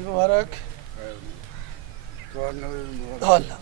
मुबारक। अल्लाह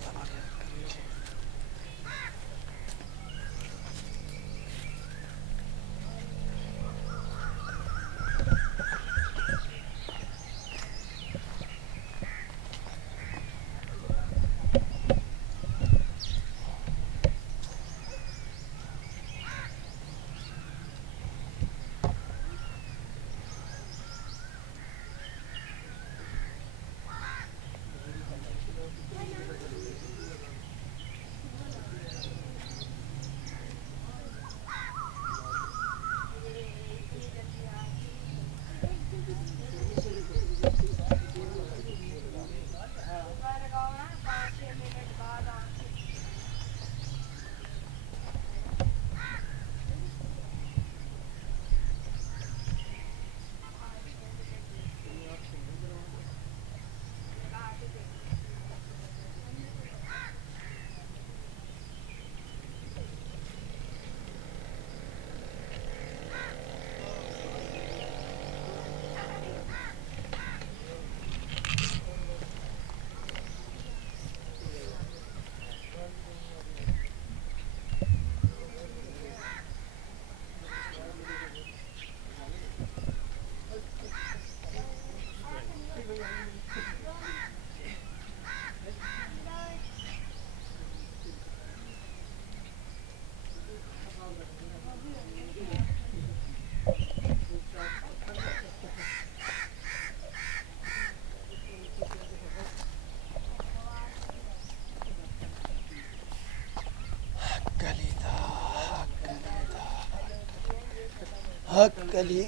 हक अली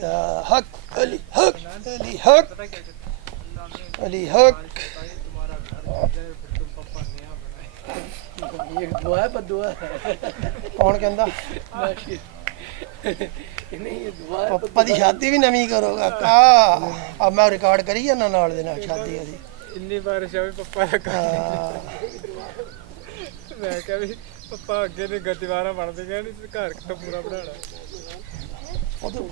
हक अली हक अली हक अली हक। ये दुआ है, बददुआ है। कौन कहंदा नहीं ये दुआ है, पप्पा दी शादी भी नवी करोगा का। अब मैं रिकॉर्ड करी जाना नाल दे नाल शादी दी। इन्नी बारिश आवे पप्पा दा काम मैं क्या भी पप्पा अगे ने गतिवारा बनदे गए नहीं घर का पूरा बनाना उधर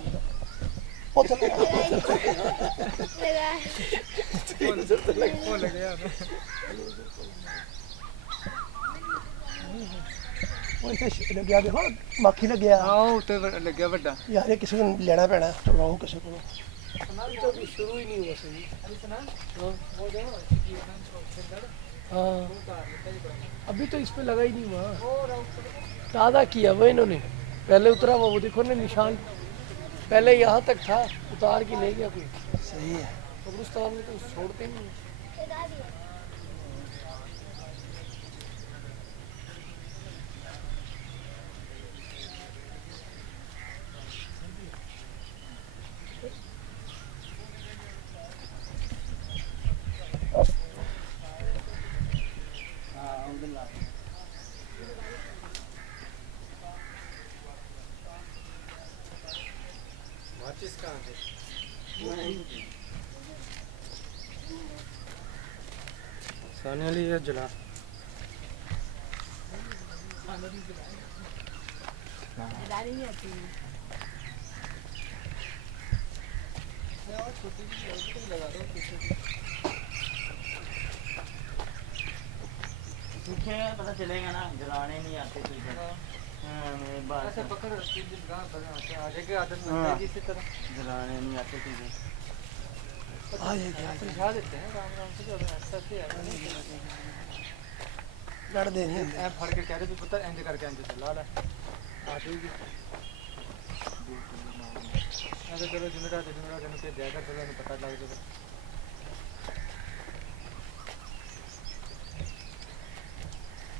भुल गया मैं लग्या देखो मक्खी लग्या। हाँ उत्ते लग्या बड़ा यार ये किसी को लेना पैना चुराओ किसी को। तो भी शुरू ही नहीं हुआ सही। हाँ अभी तो इस पे लगा ही नहीं हुआ। ताज़ा किया वो इन्होंने, पहले उतरा हुआ वो देखो ना निशान, पहले यहाँ तक था उतार के ले गया कोई। सही है। कब्रिस्तान में तो छोड़ते नहीं। साने वाली ये जला सीखेगा पता चलेगा ना, जलाने नहीं आते तुझे। मेरी बात ऐसे पकड़ रखी दुकान पर आगे की आदत बन जाएगी इसी तरह। जलाने नहीं आते तुझे। समझा देते हैं राम राम से, जो ऐसा से लड़दे नहीं ऐ फड़ के कह रहे भी पुत्र इंज करके इंज चला ले आ जाएगी। ऐसे चलो जिम्मेदार जिम्मेदार के दिया कर, चलो पता लग जाएगा।